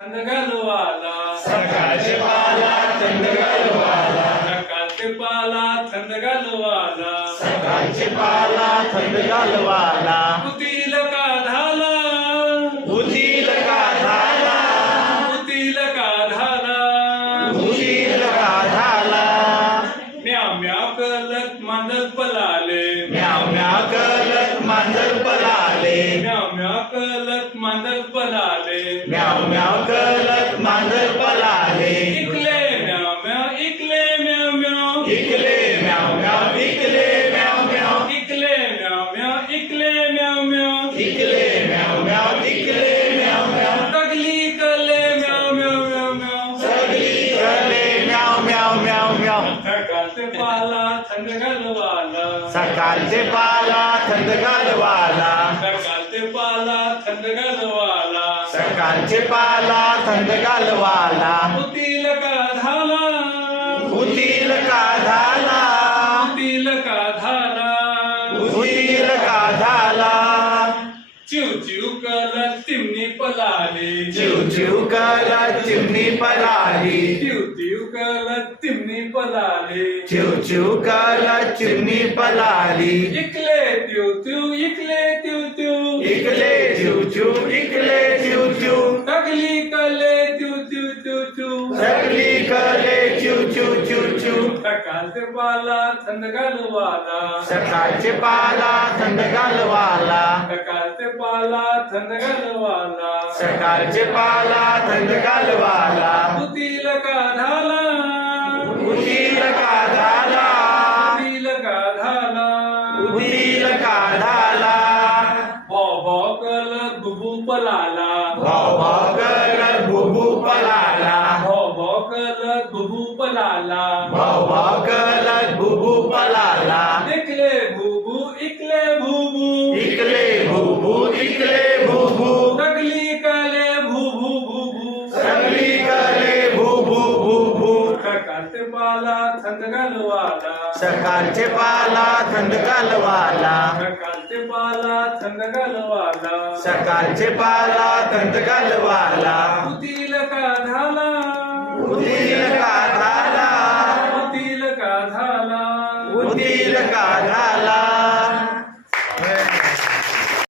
थंड घालवाला सकाळचे पाला थंड घालवाला सकाळचे पाला थंड घालवाला सकाळचे पाला थंड घालवाला उतील का झाला उतील का झाला उतील का झाला उतील का झाला म्याव म्याव करत मांजर पळाले म्याव म्याव करत मांजर पळाले म्याव म्याव करत मांजर पळाले म्याव म्याव करत मांजर पळाले इकले म्याव म्याव इकले म्याव म्याव इकले म्याव म्याव इकले म्याव म्याव इकले म्याव म्याव इकले म्याव म्याव इकले म्याव म्याव इकले म्याव म्याव तगली कले म्याव म्याव म्याव म्याव सगळी कले म्याव म्याव म्याव म्याव सकाळचे पाला थंड घालवाला सकाळचे पाला थंड घालवाला सकाळचे पाला थंड घालवाला सकाळचे पाला थंड घालवाला उतील का झाला उतील का झाला उतील का झाला उतील का झाला चिव चिव करत चिमणी पळाली चिव चिव करत चिमणी पळाली चिव चिव करत चिमणी पळाली चिव चिव करत चिमणी पळाली इकले चिव चिव इकले चिव चिव इकले चिव चिव इकले चिव चिव तगली कले चिव चिव चिव चिव सगळी कले चिव चिव चिव चिव सकाळचे पाला थंड घालवाला सकाळचे पाला थंड घालवाला सकाळचे पाला थंड घालवाला सकाळचे पाला थंड घालवाला उतील का झाला उतील का झाला उतील का झाला उतील का झाला भो करत बुबू पळाला भाव भाव करत बुबू पळाला भो करत बुबू पळाला भाव भाव करत बुबू पळाला इकले बुबू इकले बुबू इकले बुबू इकले बुबू तगली कले बुबू बुबू सगळी कले बुबू बुबू सकाळचे पाला थंड घालवाला सकाळचे पाला थंड घालवाला सकाळचे पाला थंड घालवाला सकाळचे पाला थंड घालवाला उतील का झाला उतील